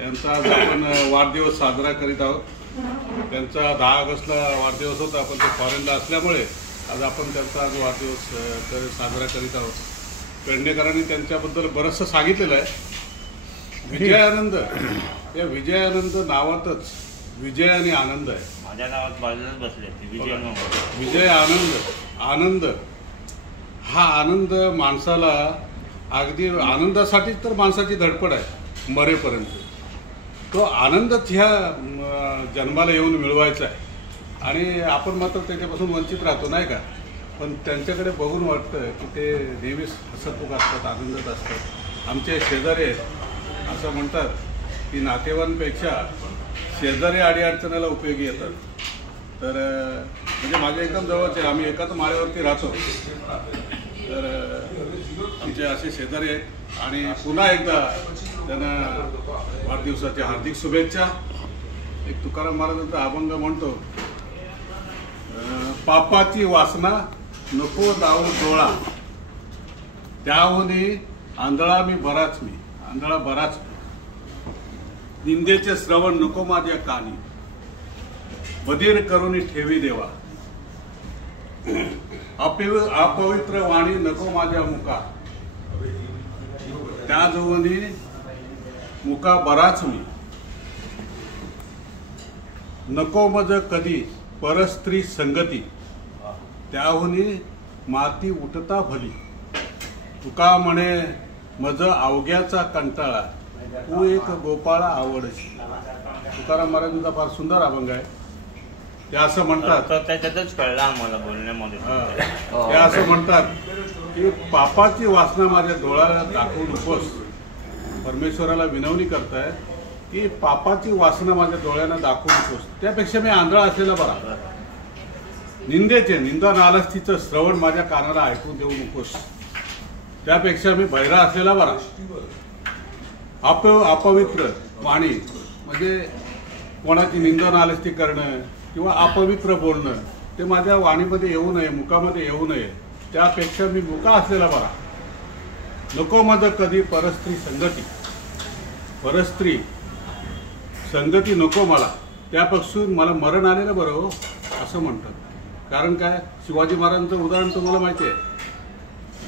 यांचा आज आपण वाढदिवस साजरा करीत आहोत। त्यांचा 10 ऑगस्टला वाढदिवस होता, पण ते फॉरेनला असल्यामुळे आज आपण त्यांचा आज वाढदिवस साजरा करीत आहोत। पेडणेकरांनी त्यांच्याबद्दल बरंचसं सांगितलेलं आहे। विजयानंद, या विजयानंद नावातच विजय आणि आनंद आहे। माझ्या नावात बाजूलाच बसले विजय आनंद हा आनंद माणसाला अगदी आनंदासाठीच तर माणसाची धडपड आहे मरेपर्यंत। तो आनंदच ह्या जन्माला येऊन मिळवायचा आहे आणि आपण मात्र त्याच्यापासून वंचित राहतो, नाही का? पण त्यांच्याकडे बघून वाटतं की ते नेहमीच हसतमुख असतात, आनंदात असतात। आमचे शेजारी आहेत, असं म्हणतात की नातेवाईकांपेक्षा शेजारी अडीअडचणीला उपयोगी येतात। तर म्हणजे माझ्या एकदम जवळचे, आम्ही एकाच माळ्यावरती राहतो, तर आमचे असे शेजारी आहेत। आणि पुन्हा एकदा त्यांना वाढदिवसाच्या हार्दिक शुभेच्छा। एक तुकाराम महाराजांचा अभंग म्हणतो, पापाची वासना नको लावू डोळा, त्याहूनही आंधळा बराच निंदेचे श्रवण नको माझ्या कानी, बधीर करून ठेवी देवा, अपवित्र वाणी नको माझ्या मुका, त्या जोवनी मुका बराच मी, नको मज कधी परस्त्री संगती, त्याहुनी माती उठता भली, तुका म्हणे मज अवघ्याचा कंटाळा, तू एक गोपाळा आवडशी। तुकाराम महाराजांचा फार सुंदर अभंग आहे। ते असं म्हणतात, त्याच्यातच कळलं आम्हाला बोलण्यामध्ये, ते असं म्हणतात की पापाची वासना माझ्या डोळ्याला दाखवू नकोस। परमेश्वराला विनवणी करताय की पापाची वासना माझ्या डोळ्यांना दाखवू नकोस, त्यापेक्षा मी आंधळा असलेला बरा। निंदा नालस्तीचं श्रवण माझ्या कानाला ऐकू देऊ नकोस, त्यापेक्षा मी बहिरा असलेला बरा। अपवित्र वाणी म्हणजे कोणाची निंदा नालस्ती करणं किंवा अपवित्र बोलणं, ते माझ्या वाणीमध्ये येऊ नये, मुखामध्ये येऊ नये, त्यापेक्षा मी मुका असलेला बरा। नको माझं कधी परस्त्री संगती नको मला, त्यापासून मला मरण आलेलं बरं हो, असं म्हणतात। कारण काय, शिवाजी महाराजांचं उदाहरण तुम्हाला माहिती आहे।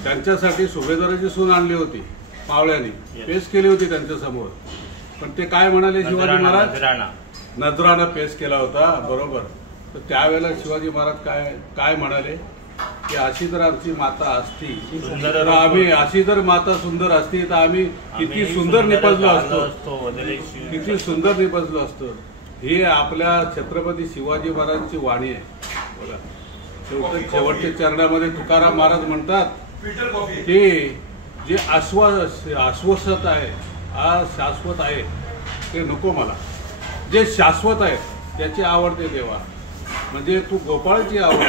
त्यांच्यासाठी सुभेदाराची सून आणली होती पावळ्यांनी, पेश केली होती त्यांच्यासमोर, पण ते काय म्हणाले शिवाजी महाराज? नजरानं पेश केला होता, बरोबर। तर त्यावेळेला शिवाजी महाराज काय म्हणाले की अशी जर आमची माता असती तर आम्ही, अशी जर माता सुंदर असती तर आम्ही किती सुंदर निपजलो असतो। ही आपल्या छत्रपती शिवाजी महाराजांची वाणी आहे। बघा, शेवटच्या चरणामध्ये तुकाराम महाराज म्हणतात की जे शाश्वत आहे ते नको मला, जे शाश्वत आहे त्याची आवडते देवा। म्हणजे तू गोपाळची आवड,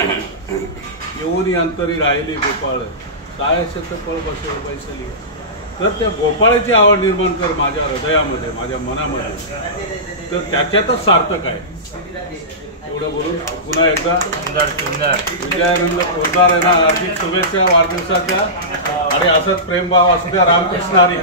येऊनी अंतरी राहिली गोपाळ, सायशत पळ बसव बैसली। तर त्या गोपाळाची आवड निर्माण कर माझ्या हृदयामध्ये, माझ्या मनामध्ये, तर त्याच्यातच सार्थक आहे। एवढं बोलून पुन्हा एकदा विजयानंद पोद्दार यांना हार्दिक शुभेच्छा वाढदिवसाच्या, आणि असंच प्रेमभाव असू द्या। रामकृष्ण हरी।